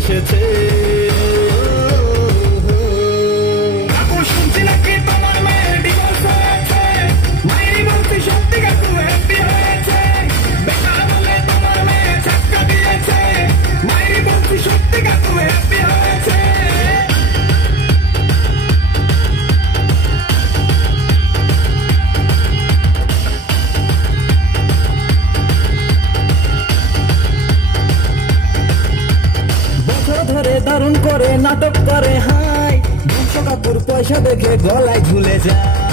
এসেছে। শুনছি নাকি তোমার মেয়ের ডিভোর্স হয়েছে, মায়েরই বলছি সত্যি কাকু হ্যাপি হয়েছে। বেকার বলে তোমার মেয়ে ধাক্কা দিয়েছে, মায়েরই বলছি সত্যি কাকু হ্যাপি হয়েছে। ধরে দারুণ করে নাটক করে হাই, বংশ কাকুর পয়সা দেখে গলায় ঝুলে যায়।